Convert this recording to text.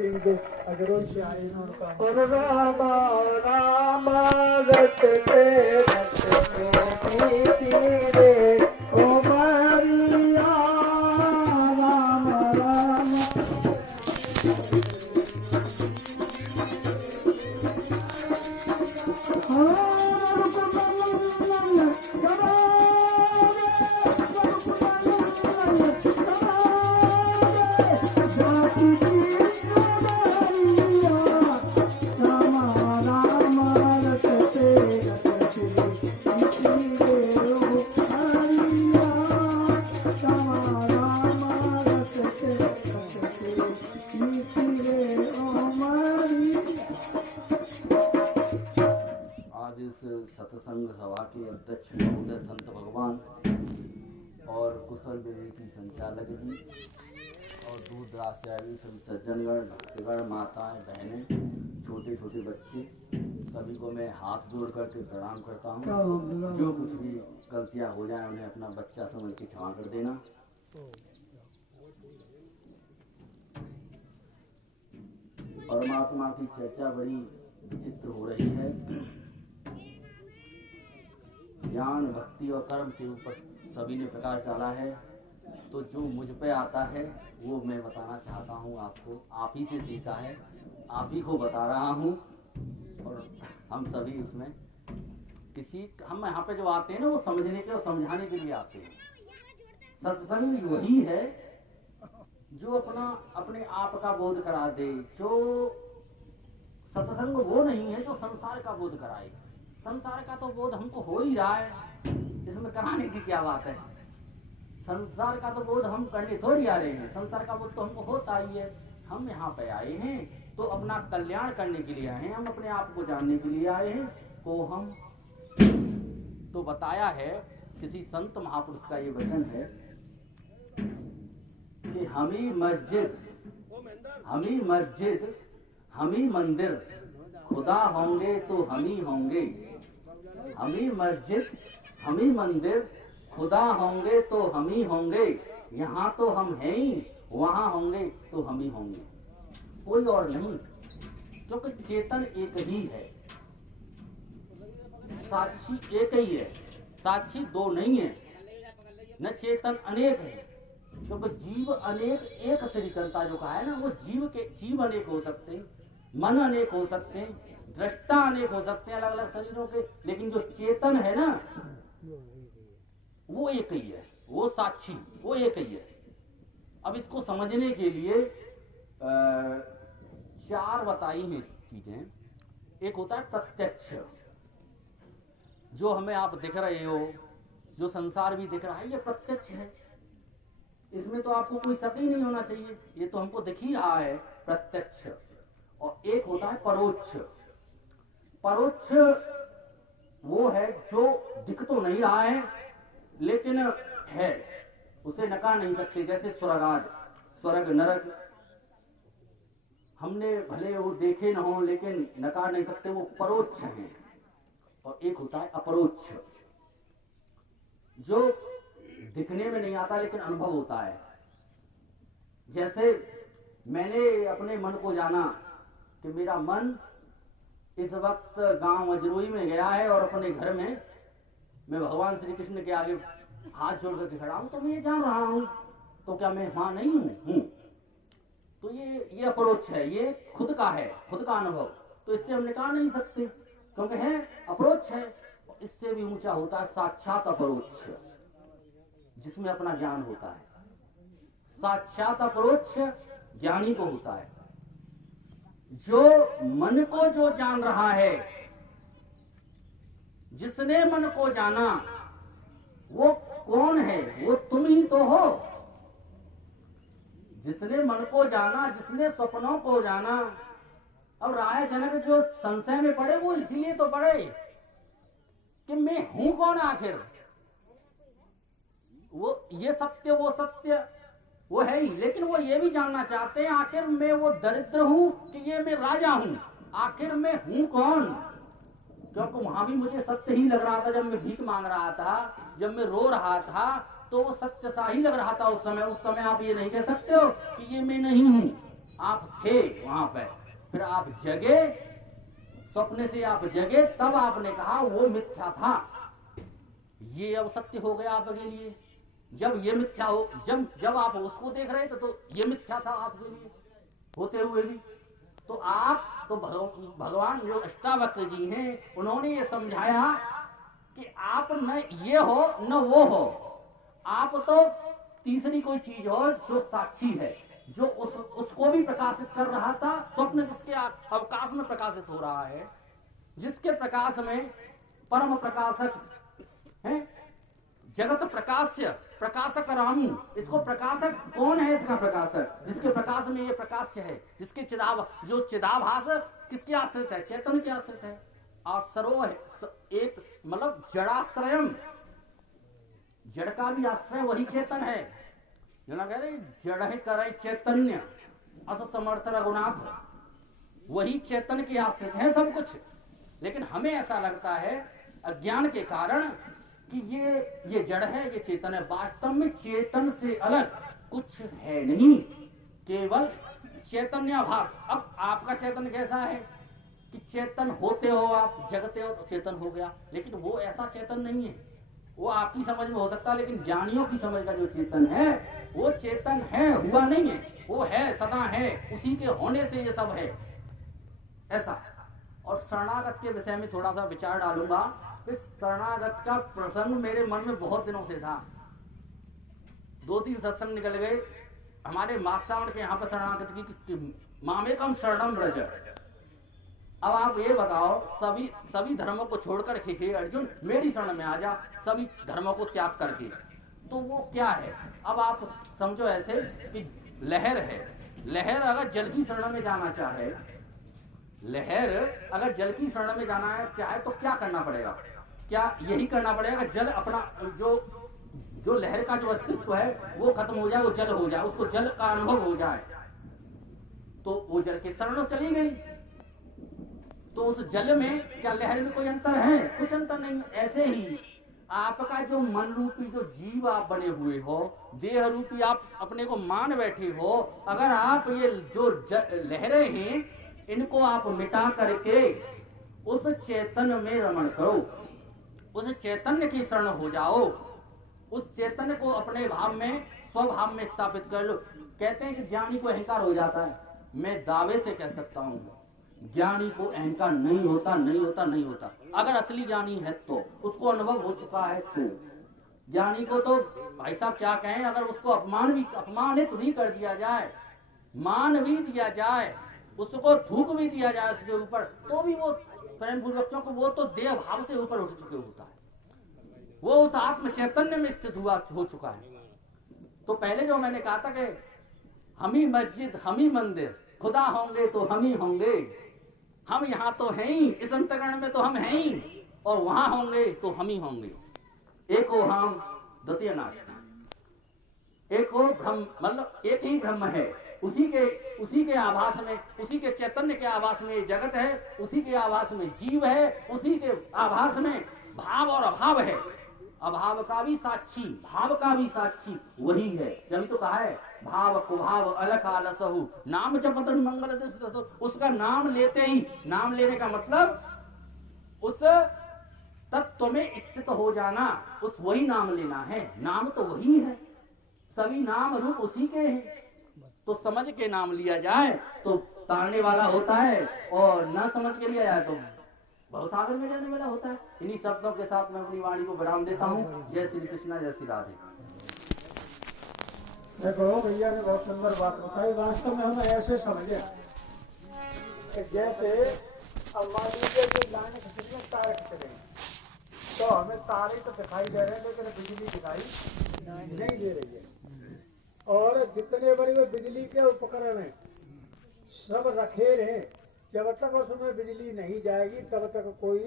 ಶ್ರೀವಿದೆ ಅಗರೋಚ್ಯಾಯ ನೋಡ್ಕೊಂಡು और राम राम रटते रटते धीरे ओ मरिया राम राम आज इस सत्संग सभा के अध्यक्ष महोदय संत भगवान और कुशल विवेकी संचालक जी और दूर दराज से आए सभी सज्जनगण भक्तगण माताएं बहनें छोटे छोटे बच्चे सभी को मैं हाथ जोड़ करके प्रणाम करता हूँ। जो कुछ भी गलतियाँ हो जाएं उन्हें अपना बच्चा समझ के क्षमा कर देना। परमात्मा की चर्चा बड़ी विचित्र हो रही है। ज्ञान भक्ति और कर्म के ऊपर सभी ने प्रकाश डाला है, तो जो मुझ पे आता है वो मैं बताना चाहता हूँ आपको। आप ही से सीखा है, आप ही को बता रहा हूँ। और हम सभी उसमें हम यहाँ पे जो आते हैं ना वो समझने के और समझाने के लिए आते हैं। सत्संग वही है जो अपने आप का बोध करा दे। जो सत्संग वो नहीं है जो संसार का बोध कराए। संसार का तो बोध हमको हो ही रहा है, इसमें कराने की क्या बात है। संसार का तो बोध हम करने थोड़ी आ रहे हैं, संसार का बोध तो हमको होता ही है। हम यहाँ पे आए हैं तो अपना कल्याण करने के लिए आए हैं, हम अपने आप को जानने के लिए आए हैं। को हम तो बताया है किसी संत महापुरुष का ये वचन है कि हमी मस्जिद हमी मंदिर, खुदा होंगे तो हम ही होंगे। हमी मस्जिद हमी मंदिर, खुदा होंगे तो हम ही होंगे। यहाँ तो हम हैं ही, वहाँ होंगे तो हम ही होंगे, कोई और नहीं। क्योंकि चेतन एक ही है, साक्षी एक ही है, साक्षी दो नहीं है। न चेतन अनेक है, क्योंकि जीव अनेक एक श्रीकंता जो कहा है ना, वो जीव अनेक हो सकते हैं, मन अनेक हो सकते हैं, दृष्टा अनेक हो सकते हैं अलग अलग शरीरों के, लेकिन जो चेतन है ना वो एक ही है, वो साक्षी वो एक ही है। अब इसको समझने के लिए चार बताई हैं चीजें। एक होता है प्रत्यक्ष, जो हमें आप दिख रहे हो, जो संसार भी दिख रहा है, ये प्रत्यक्ष है, इसमें तो आपको कोई शक ही नहीं होना चाहिए, ये तो हमको दिख ही रहा है, प्रत्यक्ष। और एक होता है परोक्ष। परोक्ष वो है जो दिख तो नहीं रहा है लेकिन है, उसे नकार नहीं सकते। जैसे स्वर्ग नरक हमने भले वो देखे न हो लेकिन नकार नहीं सकते, वो परोक्ष हैं। और एक होता है अपरोक्ष, जो दिखने में नहीं आता लेकिन अनुभव होता है। जैसे मैंने अपने मन को जाना कि मेरा मन इस वक्त गांव मजरूई में गया है और अपने घर में मैं भगवान श्री कृष्ण के आगे हाथ जोड़ करके खड़ा हूं, तो मैं ये जान रहा हूं, तो क्या मैं वहां नहीं हूं? तो ये अपरोक्ष है, ये खुद का है, खुद का अनुभव। तो इससे हम निकाल नहीं सकते क्योंकि है अपरोक्ष है। इससे भी ऊंचा होता है साक्षात अपरोक्ष, जिसमें अपना ज्ञान होता है। साक्षात अपरोक्ष ज्ञानी को होता है। जो मन को जो जान रहा है, जिसने मन को जाना, वो कौन है? वो तुम ही तो हो। जिसने मन को जाना, जिसने सपनों को जाना। अब राय जनक जो संशय में पड़े वो इसीलिए तो पड़े कि मैं हूं कौन आखिर। वो ये सत्य वो सत्य वो है ही, लेकिन वो ये भी जानना चाहते हैं आखिर मैं वो दरिद्र हूं कि ये मैं राजा हूं, आखिर मैं हूं कौन। क्योंकि वहां भी मुझे सत्य ही लग रहा था, जब मैं भीख मांग रहा था, जब मैं रो रहा था, तो वो सत्य सा ही लग रहा था उस समय। आप ये नहीं कह सकते हो कि ये मैं नहीं हूं, आप थे वहां पे, फिर आप जगे, स्वप्न से आप जगे, तब आपने कहा वो मिथ्या था। ये अब सत्य हो गया आपके लिए। जब ये मिथ्या हो, जब आप उसको देख रहे थे तो ये मिथ्या था आपके लिए होते हुए भी। तो आप तो भगवान जो अष्टावक्र जी हैं, उन्होंने ये समझाया कि आप न ये हो न वो हो, आप तो तीसरी कोई चीज हो जो साक्षी है, जो उसको भी प्रकाशित कर रहा था। स्वप्न जिसके अवकाश में प्रकाशित हो रहा है, जिसके प्रकाश में परम प्रकाशक है, जगत प्रकाश्य प्रकाशक रामू। इसको प्रकाशक कौन है? इसका प्रकाशक जिसके प्रकाश में ये प्रकाश्य है, जिसके जो चिदाभास किसके आश्रित है? चैतन्य के आश्रित है। आश्रो है एक, मतलब जड़ाश्रयम, जड़ का भी आश्रय वही चेतन है। जो ना कह रहे जड़ है करे चैतन्य अस समर्थ रघुनाथ, वही चेतन के आश्रित है सब कुछ। लेकिन हमें ऐसा लगता है अज्ञान के कारण कि ये जड़ है, ये चेतन है। वास्तव में चेतन से अलग कुछ है नहीं, केवल चैतन्याभास। अब आपका चेतन कैसा है कि चेतन होते हो, आप जगते हो तो चेतन हो गया, लेकिन वो ऐसा चेतन नहीं है। वो आपकी समझ में हो सकता है, लेकिन ज्ञानियों की समझ का जो चेतन है वो चेतन है, हुआ नहीं है, वो है, सदा है, उसी के होने से ये सब है ऐसा। और शरणागत के विषय में थोड़ा सा विचार डालूंगा। इस शरणागत का प्रसंग मेरे मन में बहुत दिनों से था। 2-3 सत्संग निकल गए हमारे मासावण के यहाँ पर शरणागत की मामे कम शरणम ब्रज। अब आप ये बताओ, सभी धर्मों को छोड़कर हे अर्जुन मेरी शरण में आ जा, सभी धर्मों को त्याग करके। तो वो क्या है? अब आप समझो ऐसे कि लहर है, लहर अगर जल की शरण में जाना चाहे, लहर अगर जल की शरण में जाना है चाहे तो क्या करना पड़ेगा? क्या यही करना पड़ेगा? जल अपना जो लहर का जो अस्तित्व है वो खत्म हो जाए, वो जल हो जाए, उसको जल का अनुभव हो जाए, तो वो जल के शरण चली गई। तो उस जल में क्या लहर में कोई अंतर है? कुछ अंतर नहीं। ऐसे ही आपका जो मन रूपी जो जीव आप बने हुए हो, देह रूपी आप अपने को मान बैठे हो, अगर आप ये जो लहरें हैं इनको आप मिटा करके उस चैतन्य में रमण करो, उस चैतन्य की शरण हो जाओ, उस चैतन्य को अपने भाव में, स्वभाव में स्थापित कर लो। कहते हैं कि ज्ञानी को अहंकार हो जाता है। मैं दावे से कह सकता हूं ज्ञानी को अहंकार नहीं होता, नहीं होता, नहीं होता। अगर असली ज्ञानी है तो उसको अनुभव हो चुका है तो। ज्ञानी को तो भाई साहब क्या कहें, अगर उसको अपमानित भी कर दिया जाए, मान भी दिया जाए, उसको थूक भी दिया जाए उसके ऊपर, तो भी वो स्वयं पूर्वकों को, वो तो देह भाव से ऊपर उठ चुके होता है, वो उस आत्म चैतन्य में स्थित हो चुका है। तो पहले जो मैंने कहा था कि हम ही मस्जिद, हम ही मंदिर, खुदा होंगे तो हम ही होंगे, हम यहाँ तो हैं ही, इस अंतकरण में तो हम हैं ही, और वहां होंगे तो हम ही होंगे। एक हो हम, द्वितीय नास्ति। एक हो ब्रह्म, मतलब एक ही ब्रह्म है, उसी के आभास में, उसी के चैतन्य के आभास में जगत है, उसी के आभास में जीव है, उसी के आभास में भाव और अभाव है। अभाव का भी साक्षी, भाव का भी साक्षी वही है। जब तो कहा है भाव कुभाव अलख आलसहु नाम जपत मंगल दिस। उसका नाम लेते ही, नाम लेने का मतलब उस तत्व में स्थित हो जाना, उस वही नाम लेना है। नाम तो वही है, सभी नाम रूप उसी के हैं। तो समझ के नाम लिया जाए तो तारने वाला होता है, और न समझ के लिया जाए तो भवसागर में जाने वाला होता है। इन्हीं शब्दों के साथ मैं अपनी वाणी को विराम देता हूँ। जय श्री कृष्णा, जय श्री राधे। देखो भैया ने बहुत सुंदर बात बताई। वास्तव में हमें ऐसे समझे कि जैसे अब मान लीजिए कि लाइन खिंच में तारे खिंच रहे हैं, तो हमें तारे तो दिखाई दे रहे हैं लेकिन बिजली दिखाई नहीं दे रही है। और जितने बड़े बिजली के उपकरण हैं सब रखे रहे, जब तक उसमें बिजली नहीं जाएगी तब तक कोई